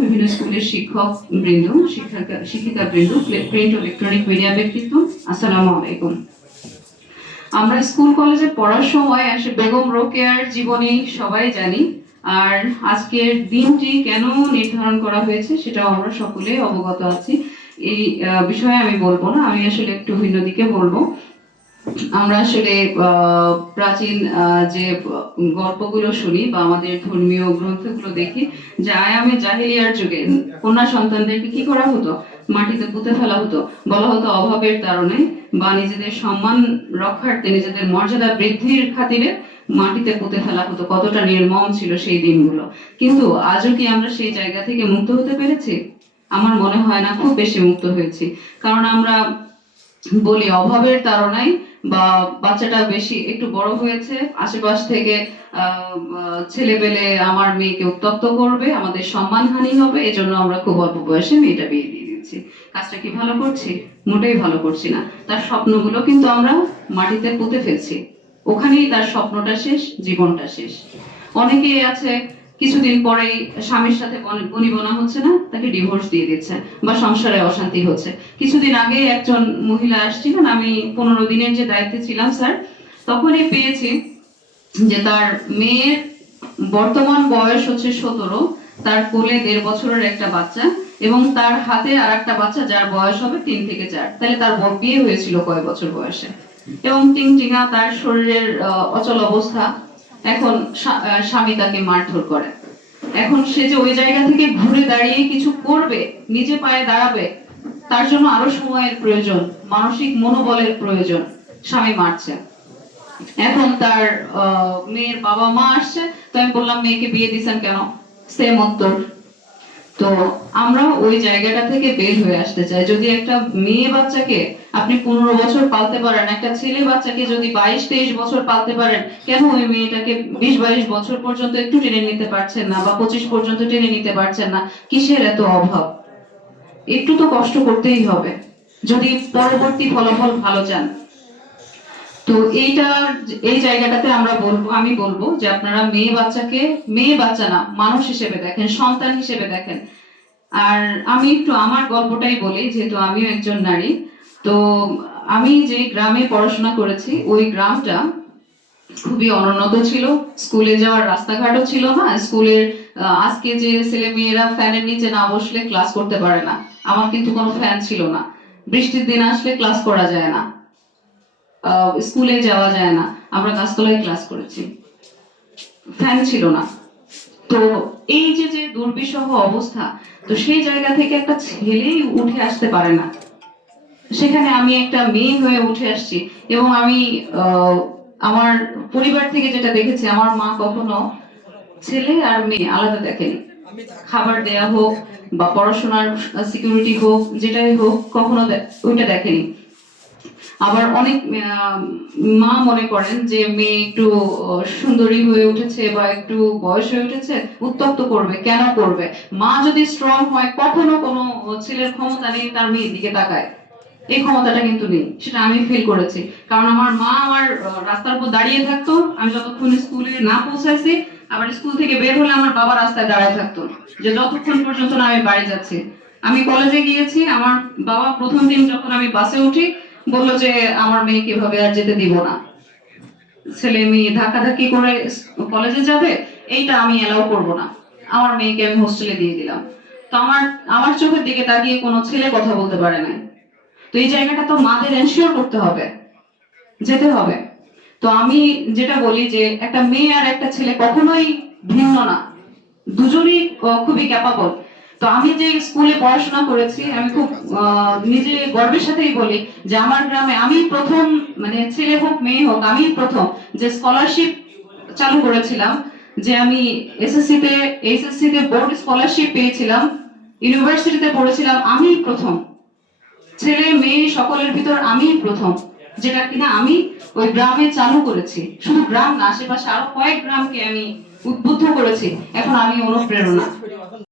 বিভিন্ন স্কুলের শিক্ষক বৃন্দ শিক্ষিকা বৃন্দ প্রিন্ট ইলেকট্রনিক আলাইকুম। আমরা স্কুল, কলেজে পড়ার সময় আসলে বেগম রোকেয়ার জীবনী, সবাই জানি। আর আজকের দিনটি কেন নির্ধারণ করা হয়েছে সেটাও আমরা সকলে অবগত আছি। এই বিষয়ে আমি বলব না, আমি আসলে একটু ভিন্ন দিকে বলব। আমরা আসলে প্রাচীন যে গল্পগুলো শুনি বা আমাদের ধর্মীয় গ্রন্থগুলো দেখি, যে আয়ামে জাহিলিয়ার যুগে কন্যা সন্তানদেরকে কি করা হতো? মাটিতে পুঁতে ফেলা হতো। বলা হতো অভাবের কারণে বা নিজেদের সম্মান রক্ষার্থে নিজেদের মর্যাদা বৃদ্ধির খাতিরে মাটিতে পুঁতে ফেলা হতো। কতটা নির্মম ছিল সেই দিনগুলো। কিন্তু আজও কি আমরা সেই জায়গা থেকে মুক্ত হতে পেরেছি? আমার মনে হয় না, খুব বেশি মুক্ত হয়েছি। কারণ আমরা বলি, অভাবের তাড়নায় বা বাচ্চাটা বেশি একটু বড় হয়েছে, আশেপাশ থেকে ছেলে পেলে আমার মেয়েকে উত্তপ্ত করবে, আমাদের সম্মানহানি হবে, এজন্য আমরা খুব অল্প বয়সে মেয়েটা বিয়ে দিয়ে দিচ্ছি। কাজটা কি ভালো করছি? মোটেই ভালো করছি না। তার স্বপ্নগুলো কিন্তু আমরা মাটিতে পুঁতে ফেলছি। ওখানেই তার স্বপ্নটা শেষ, জীবনটা শেষ। অনেকেই আছে কিছুদিন পরেই স্বামীর সাথে বন- বনিবনা হচ্ছে না, তাকে ডিভোর্স দিয়ে দিচ্ছে বা সংসারে অশান্তি হচ্ছে। কিছুদিন আগে একজন মহিলা আসছিলেন, আমি পনেরো দিনের যে দায়িত্বে ছিলাম স্যার, তখনই পেয়েছি যে তার মেয়ের বর্তমান বয়স হচ্ছে সতেরো, তার কোলে দেড় বছরের একটা বাচ্চা এবং তার হাতে আর একটা বাচ্চা যার বয়স হবে তিন থেকে চার। তাহলে তার বিয়ে হয়েছিল কয় বছর বয়সে। এবং টিংটিঙা তার শরীরের অচল অবস্থা এখন স্বামী তাকে মারধর করে। এখন সে যে ওই জায়গা থেকে ঘুরে দাঁড়িয়ে কিছু করবে, নিজে পায়ে দাঁড়াবে, তার জন্য আরও সময়ের প্রয়োজন, মানসিক মনোবলের প্রয়োজন, স্বামী মারছে। এখন তার মেয়ের বাবা মা আসছে, তো আমি বললাম, মেয়েকে বিয়ে দিচ্ছেন কেন? সেম উত্তর তো আমরা ওই জায়গাটা থেকে বের হয়ে আসতে চাই। যদি একটা মেয়ে বাচ্চাকে আপনি পনেরো বছর পালতে পারেন, একটা ছেলে বাচ্চাকে যদি বাইশ, তেইশ বছর পালতে পারেন, কেন ওই মেয়েটাকে বিশ, বাইশ বছর পর্যন্ত একটু টেনে নিতে পারছেন না বা পঁচিশ পর্যন্ত টেনে নিতে পারছেন না? কিসের এত অভাব? একটু তো কষ্ট করতেই হবে। যদি পরবর্তী ফলাফল ভালো চান। তো এইটা, এই জায়গাটাতে আমরা বলব, আমি বলব যে আপনারা মেয়ে বাচ্চাকে, মেয়ে বাচ্চা না, মানুষ হিসেবে দেখেন, সন্তান হিসেবে দেখেন। আর আমি একটু আমার গল্পটাই বলি, যেহেতু আমিও একজন নারী। তো আমি যে গ্রামে পড়াশোনা করেছি, ওই গ্রামটা খুবই অনুন্নত ছিল। স্কুলে যাওয়ার রাস্তাঘাটও ছিল না। স্কুলের আজকে যে ছেলে মেয়েরা ফ্যানের নিচে না বসলে ক্লাস করতে পারে না। আমার কিন্তু কোনো ফ্যান ছিল না। বৃষ্টির দিন আসলে ক্লাস করা যায় না। স্কুলে যাওয়া যায় না। আমরা গাছতলায় ক্লাস করেছি। ফ্যান ছিল না। তো এই যে যে দুর্বিষহ অবস্থা, তো সেই জায়গা থেকে একটা ছেলেই উঠে আসতে পারে না। সেখানে আমি একটা মেয়ে হয়ে উঠে আসছি এবং আমি আমার পরিবার থেকে যেটা দেখেছি, আমার মা কখনো ছেলে আর মেয়ে আলাদা দেখেনি। খাবার দেয়া হোক বা পড়াশোনার সিকিউরিটি হোক, যেটাই হোক, কখনো ওইটা দেখেনি। আবার অনেক মা মনে করেন যে মেয়ে একটু সুন্দরী হয়ে উঠেছে বা একটু বয়স হয়ে উঠেছে, উত্তপ্ত করবে, কেন করবে? মা যদি স্ট্রং হয়, কখনো কোনো ছেলের ক্ষমতা নেই, তার মেয়ের দিকে তাকায়। এই ক্ষমতাটা কিন্তু নেই, সেটা আমি ফিল করেছি। কারণ আমার মা আমার রাস্তার উপর দাঁড়িয়ে থাকতো, আমি যতক্ষণ স্কুলে না পৌঁছাইছি, আবার স্কুল থেকে বের হলে আমার বাবা রাস্তায় দাঁড়ায় থাকতো, যে যতক্ষণ পর্যন্ত না আমি বাড়ি যাচ্ছি। আমি কলেজে গিয়েছি, আমার বাবা প্রথম দিন যখন আমি বাসে উঠি বলল যে, আমার মেয়ে কীভাবে আর যেতে দিব না? ছেলে মেয়ে ধাক্কাধাক্কি করে কলেজে যাবে, এইটা আমি এলাও করব না। আমার মেয়েকে আমি হোস্টেলে দিয়ে দিলাম। তো আমার আমার চোখের দিকে তাকিয়ে কোনো ছেলে কথা বলতে পারে না তো এই জায়গাটা তো মাদের এনশিওর করতে হবে, যেতে হবে। তো আমি যেটা বলি যে, একটা মেয়ে আর একটা ছেলে কখনোই ভিন্ন না। দুজনই খুবই ক্যাপাবল তো আমি যে স্কুলে পড়াশোনা করেছি, আমি খুব নিজে গর্বের সাথেই বলি যে আমার গ্রামে আমি প্রথম মানে ছেলে হোক, মেয়ে হোক, আমি প্রথম যে স্কলারশিপ চালু করেছিলাম, যে আমি এসএসসি তে এইচএসসি তে বোর্ড স্কলারশিপ পেয়েছিলাম ইউনিভার্সিটিতে পড়েছিলাম, আমি প্রথম। ছেলে, মেয়ে, সকলের ভিতর আমি প্রথম, যেটা কিনা আমি ওই গ্রামে চালু করেছি। শুধু গ্রাম না, আশেপাশে আরও কয়েক গ্রামকে আমি উদ্বুদ্ধ করেছি। এখন আমি অনুপ্রেরণা।